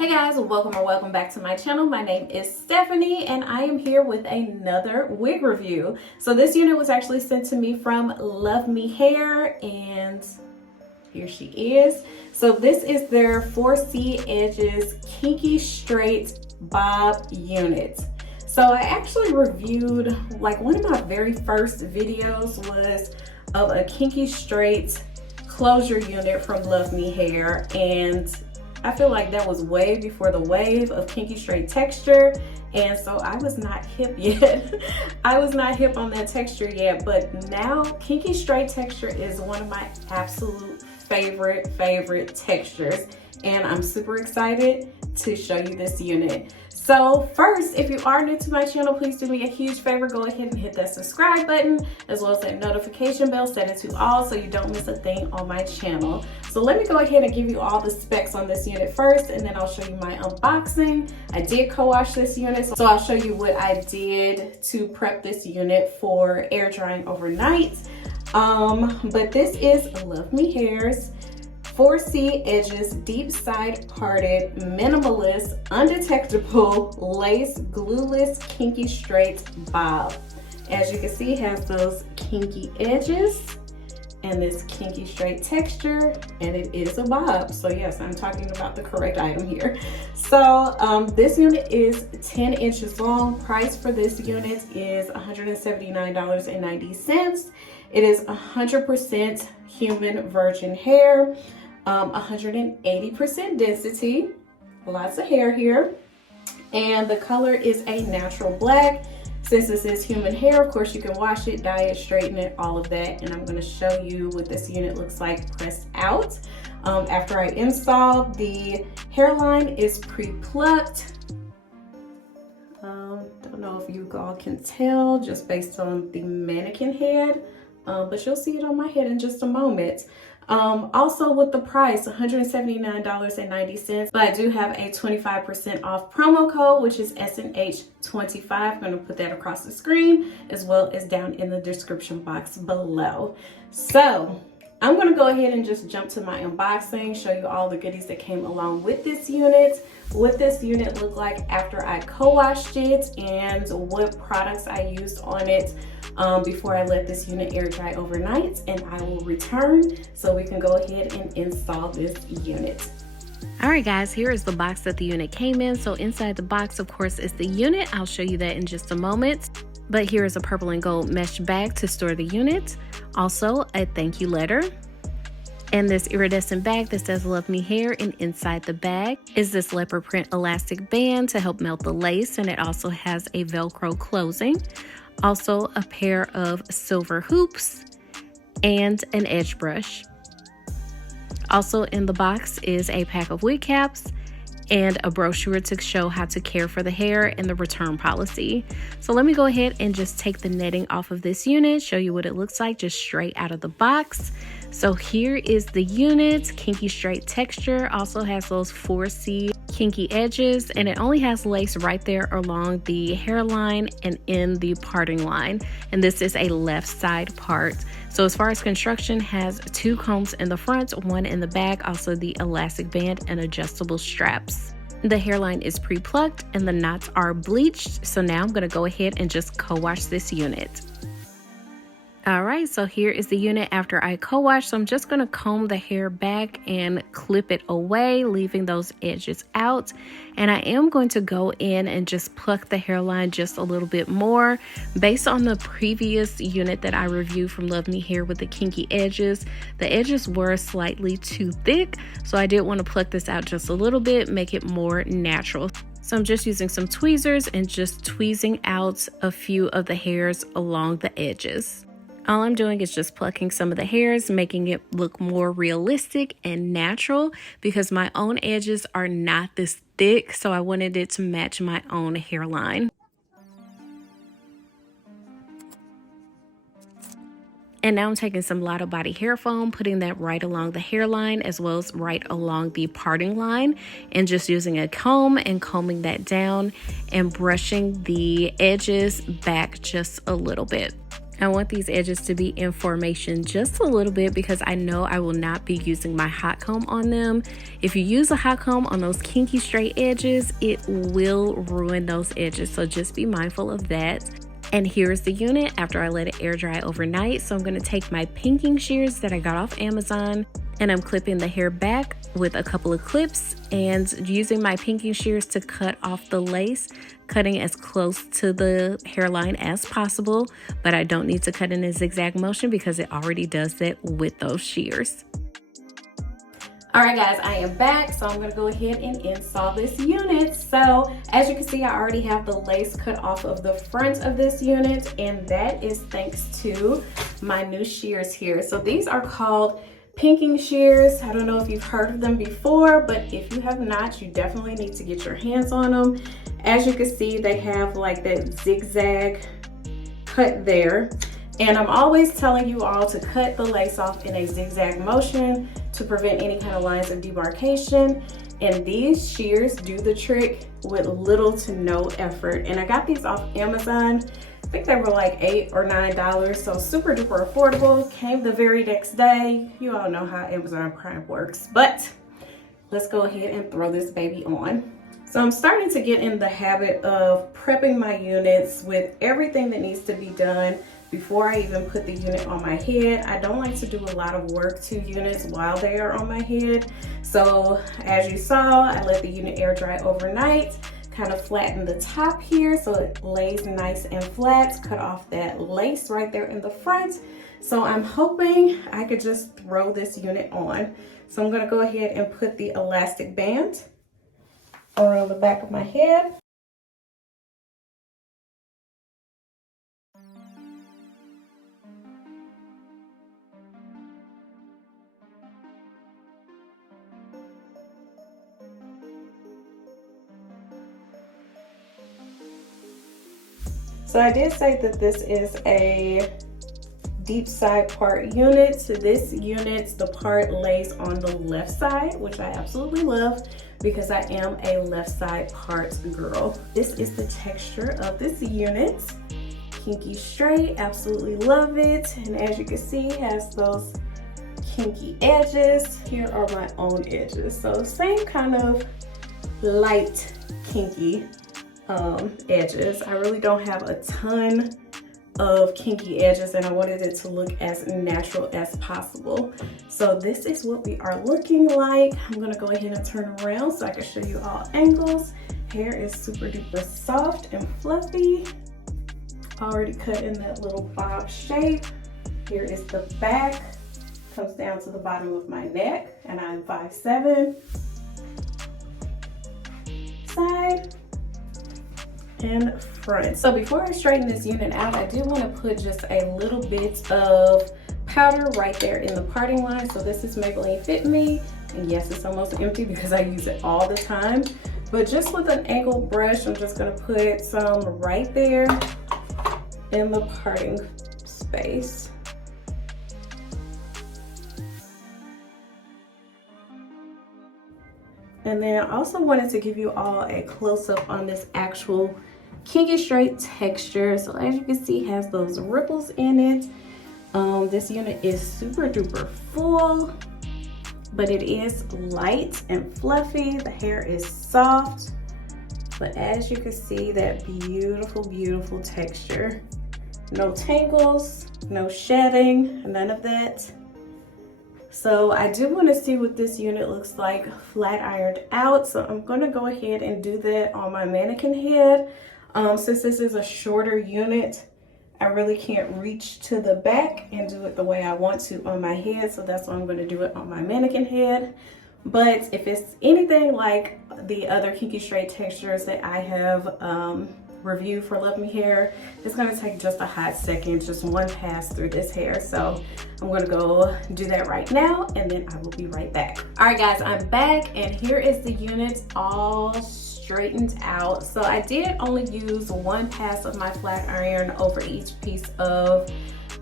Hey guys, welcome or welcome back to my channel. My name is Stephanie and I am here with another wig review. So this unit was actually sent to me from LuvMe Hair and here she is. So this is their 4C Edges Kinky Straight Bob unit. So I actually reviewed, like one of my very first videos was of a Kinky Straight closure unit from LuvMe Hair, and I feel like that was way before the wave of Kinky Straight texture, and so I was not hip yet. I was not hip on that texture yet, but now Kinky Straight texture is one of my absolute favorite textures, and I'm super excited to show you this unit. So first, if you are new to my channel, please do me a huge favor. Go ahead and hit that subscribe button as well as that notification bell, set it to all so you don't miss a thing on my channel. So let me go ahead and give you all the specs on this unit first, and then I'll show you my unboxing. I did co-wash this unit, so I'll show you what I did to prep this unit for air drying overnight. But this is LuvMe Hair's 4C Edges Deep Side Parted Minimalist Undetectable Lace Glueless Kinky Straight Bob. As you can see, it has those kinky edges and this kinky straight texture, and it is a bob. So yes, I'm talking about the correct item here. So this unit is 10 inches long. Price for this unit is $179.90. It is 100% human virgin hair. 180% density, lots of hair here, and the color is a natural black. Since this is human hair, of course you can wash it, dye it, straighten it, all of that, and I'm going to show you what this unit looks like pressed out. After I install, the hairline is pre-plucked. Don't know if you all can tell just based on the mannequin head, but you'll see it on my head in just a moment. Also with the price, $179.90, but I do have a 25% off promo code, which is SNH25. I'm going to put that across the screen as well as down in the description box below. So I'm going to go ahead and just jump to my unboxing, show you all the goodies that came along with this unit, what this unit looked like after I co-washed it, and what products I used on it before I let this unit air dry overnight, and I will return so we can go ahead and install this unit. Alright guys, here is the box that the unit came in. So inside the box, of course, is the unit. I'll show you that in just a moment. But here is a purple and gold mesh bag to store the unit. Also, a thank you letter. And this iridescent bag that says LuvMe Hair, and inside the bag is this leopard print elastic band to help melt the lace, and it also has a Velcro closing. Also a pair of silver hoops and an edge brush. Also in the box is a pack of wig caps and a brochure to show how to care for the hair and the return policy. So let me go ahead and just take the netting off of this unit, show you what it looks like just straight out of the box. So here is the unit, kinky straight texture, also has those 4C kinky edges, and it only has lace right there along the hairline and in the parting line. And this is a left side part. So as far as construction, has 2 combs in the front, 1 in the back, also the elastic band and adjustable straps. The hairline is pre-plucked and the knots are bleached. So now I'm going to go ahead and just co-wash this unit. Alright, so here is the unit after I co-wash. So I'm just going to comb the hair back and clip it away, leaving those edges out. And I am going to go in and just pluck the hairline just a little bit more. Based on the previous unit that I reviewed from LuvMe Hair with the kinky edges, the edges were slightly too thick. So I did want to pluck this out just a little bit, make it more natural. So I'm just using some tweezers and just tweezing out a few of the hairs along the edges. All I'm doing is just plucking some of the hairs, making it look more realistic and natural because my own edges are not this thick, so I wanted it to match my own hairline. And now I'm taking some Lotto Body hair foam, putting that right along the hairline as well as right along the parting line, and just using a comb and combing that down and brushing the edges back just a little bit. I want these edges to be in formation just a little bit because I know I will not be using my hot comb on them. If you use a hot comb on those kinky straight edges, it will ruin those edges. So just be mindful of that. And here's the unit after I let it air dry overnight. So I'm going to take my pinking shears that I got off Amazon and I'm clipping the hair back with a couple of clips and using my pinking shears to cut off the lace, cutting as close to the hairline as possible, but I don't need to cut in a zigzag motion because it already does that with those shears. All right guys, I am back, so I'm gonna go ahead and install this unit. So as you can see, I already have the lace cut off of the front of this unit, and that is thanks to my new shears here. So these are called pinking shears. I don't know if you've heard of them before, but if you have not, you definitely need to get your hands on them. As you can see, they have like that zigzag cut there. And I'm always telling you all to cut the lace off in a zigzag motion to prevent any kind of lines of demarcation. And these shears do the trick with little to no effort. And I got these off Amazon. I think they were like $8 or $9, so super duper affordable. Came the very next day. You all know how Amazon Prime works, but let's go ahead and throw this baby on. So I'm starting to get in the habit of prepping my units with everything that needs to be done before I even put the unit on my head. I don't like to do a lot of work to units while they are on my head. So as you saw, I let the unit air dry overnight, kind of flatten the top here so it lays nice and flat, cut off that lace right there in the front. So I'm hoping I could just throw this unit on. So I'm gonna go ahead and put the elastic band around the back of my head. So I did say that this is a deep side part unit. So this unit, the part lays on the left side, which I absolutely love because I am a left side part girl. This is the texture of this unit. Kinky straight, absolutely love it. And as you can see, it has those kinky edges. Here are my own edges. So same kind of light kinky edges. I really don't have a ton of kinky edges and I wanted it to look as natural as possible. So this is what we are looking like. I'm gonna go ahead and turn around so I can show you all angles. Hair is super duper soft and fluffy. Already cut in that little bob shape. Here is the back. Comes down to the bottom of my neck and I'm 5'7". Side and front. So before I straighten this unit out, I do want to put just a little bit of powder right there in the parting line. So this is Maybelline Fit Me, and yes, it's almost empty because I use it all the time. But just with an angled brush, I'm just going to put some right there in the parting space. And then I also wanted to give you all a close-up on this actual kinky straight texture. So as you can see, it has those ripples in it. This unit is super duper full, but it is light and fluffy. The hair is soft, but as you can see, that beautiful, beautiful texture. No tangles, no shedding, none of that. So I do want to see what this unit looks like flat ironed out. So I'm going to go ahead and do that on my mannequin head. Since this is a shorter unit, I really can't reach to the back and do it the way I want to on my head. So that's why I'm going to do it on my mannequin head. But if it's anything like the other kinky straight textures that I have review for LuvMe Hair, it's going to take just a hot second, just one pass through this hair. So I'm going to go do that right now and then I will be right back. All right guys, I'm back and here is the unit all straightened out. So I did only use one pass of my flat iron over each piece of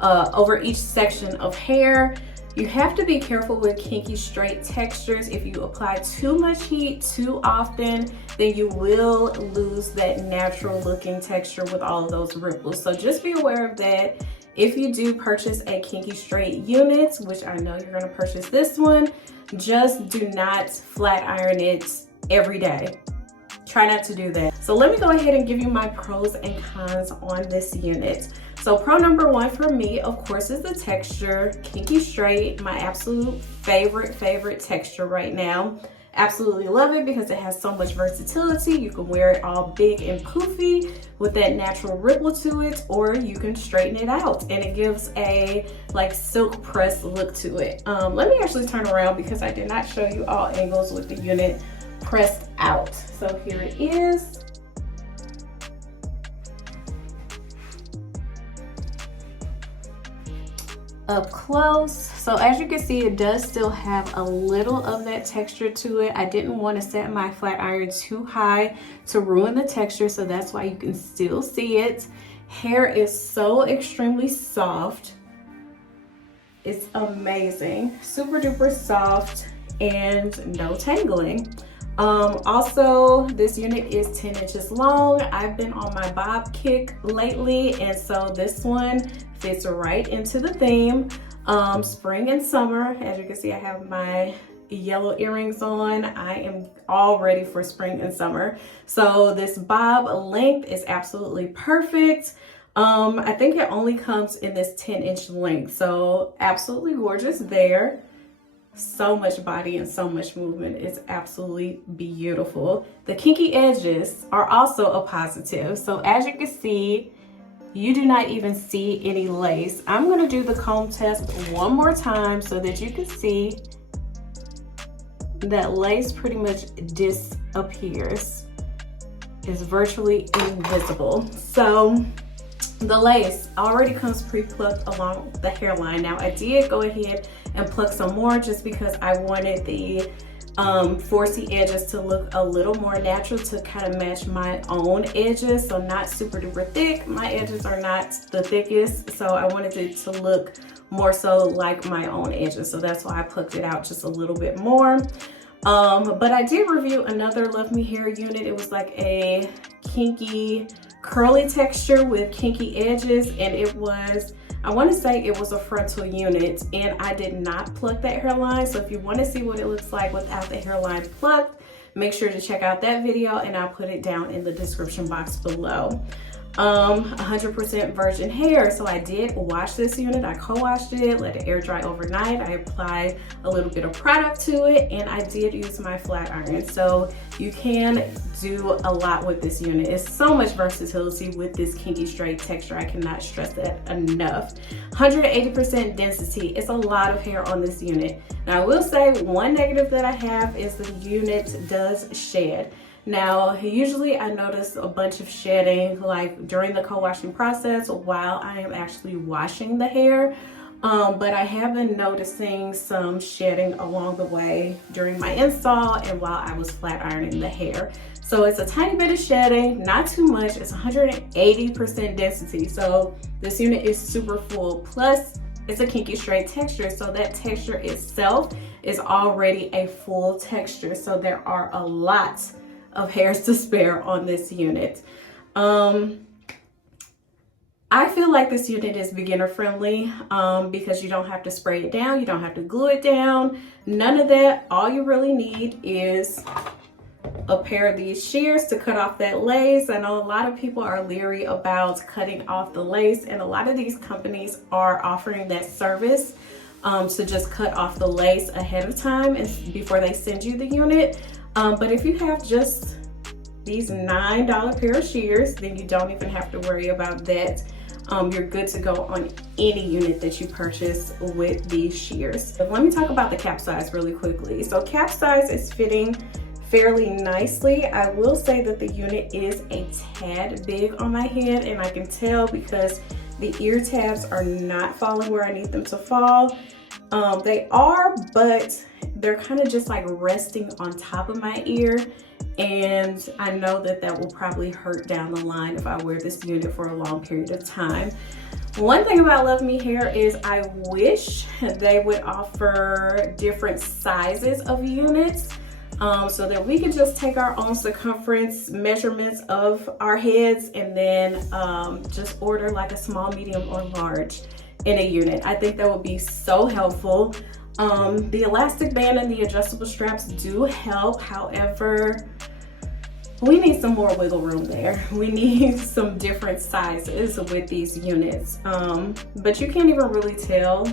over each section of hair. You have to be careful with kinky straight textures. If you apply too much heat too often, then you will lose that natural looking texture with all of those ripples. So just be aware of that. if you do purchase a Kinky straight unit, which I know you're gonna purchase this one, just do not flat iron it every day. Try not to do that. So let me go ahead and give you my pros and cons on this unit. So pro number one for me, of course, is the texture. Kinky straight, my absolute favorite texture right now. Absolutely love it because it has so much versatility. You can wear it all big and poofy with that natural ripple to it, or you can straighten it out and it gives a like silk press look to it. Let me actually turn around because I did not show you all angles with the unit pressed out. So here it is. Up close. So as you can see, it does still have a little of that texture to it. I didn't want to set my flat iron too high to ruin the texture, so that's why you can still see it. Hair is so extremely soft. It's amazing. Super duper soft and no tangling. Also, this unit is 10 inches long. I've been on my bob kick lately, and so this one fits right into the theme. Spring and summer. As you can see, I have my yellow earrings on. I am all ready for spring and summer. So this bob length is absolutely perfect. I think it only comes in this 10-inch length, so absolutely gorgeous there. So much body and so much movement. It's absolutely beautiful. The kinky edges are also a positive. So as you can see, you do not even see any lace. I'm gonna do the comb test one more time so that you can see that lace pretty much disappears. It's virtually invisible. So the lace already comes pre-plucked along the hairline. Now I did go ahead and pluck some more just because I wanted the 4C edges to look a little more natural to kind of match my own edges. So not super duper thick. My edges are not the thickest, so I wanted it to look more so like my own edges. So that's why I plucked it out just a little bit more. But I did review another LuvMe Hair unit. It was like a kinky curly texture with kinky edges, and it was, I want to say it was a frontal unit, and I did not pluck that hairline. So if you want to see what it looks like without the hairline plucked, make sure to check out that video, and I'll put it down in the description box below. 100% virgin hair. So I did wash this unit. I co-washed it, let it air dry overnight. I applied a little bit of product to it, and I did use my flat iron. So you can do a lot with this unit. It's so much versatility with this kinky straight texture. I cannot stress that enough. 180% density. It's a lot of hair on this unit. Now I will say one negative that I have is the unit does shed. Now, usually I notice a bunch of shedding like during the co-washing process while I am actually washing the hair. But I have been noticing some shedding along the way during my install and while I was flat ironing the hair. So it's a tiny bit of shedding, not too much. It's 180% density. So this unit is super full. Plus, it's a kinky straight texture. So that texture itself is already a full texture. So there are a lot of hairs to spare on this unit. I feel like this unit is beginner friendly because you don't have to spray it down, you don't have to glue it down, none of that. All you really need is a pair of these shears to cut off that lace. I know a lot of people are leery about cutting off the lace, and a lot of these companies are offering that service to just cut off the lace ahead of time and before they send you the unit. But if you have just these $9 pair of shears, then you don't even have to worry about that. You're good to go on any unit that you purchase with these shears. So let me talk about the cap size really quickly. So cap size is fitting fairly nicely. I will say that the unit is a tad big on my head, and I can tell because the ear tabs are not falling where I need them to fall. They are, but they're kind of just like resting on top of my ear, and I know that that will probably hurt down the line if I wear this unit for a long period of time. One thing about LuvMe Hair is I wish they would offer different sizes of units. so that we can just take our own circumference measurements of our heads and then just order like a small, medium, or large in a unit. I think that would be so helpful. The elastic band and the adjustable straps do help. However, we need some more wiggle room there. We need some different sizes with these units. But you can't even really tell.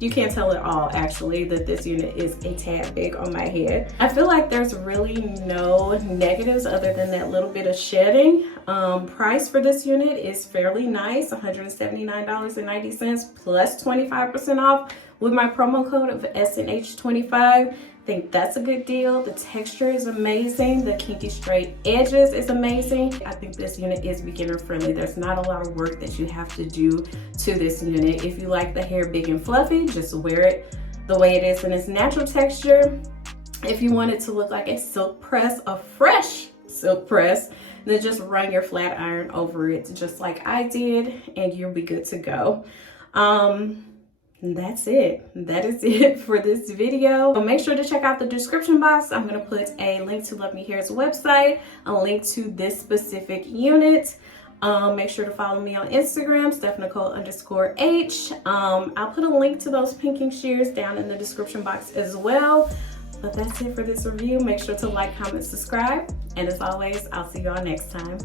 You can't tell at all, actually, that this unit is a tad big on my head. I feel like there's really no negatives other than that little bit of shedding. Price for this unit is fairly nice, $179.90 plus 25% off with my promo code of SNH25. I think that's a good deal. The texture is amazing. The kinky straight edges is amazing. I think this unit is beginner friendly. There's not a lot of work that you have to do to this unit. If you like the hair big and fluffy, just wear it the way it is in its natural texture. If you want it to look like a silk press, a fresh silk press, then just run your flat iron over it just like I did and you'll be good to go. That's it. That is it for this video. So make sure to check out the description box. I'm going to put a link to LuvMe Hair's website, a link to this specific unit. Make sure to follow me on Instagram, StephanieNicoleH. I'll put a link to those pinking shears down in the description box as well. But that's it for this review. Make sure to like, comment, subscribe. And as always, I'll see y'all next time.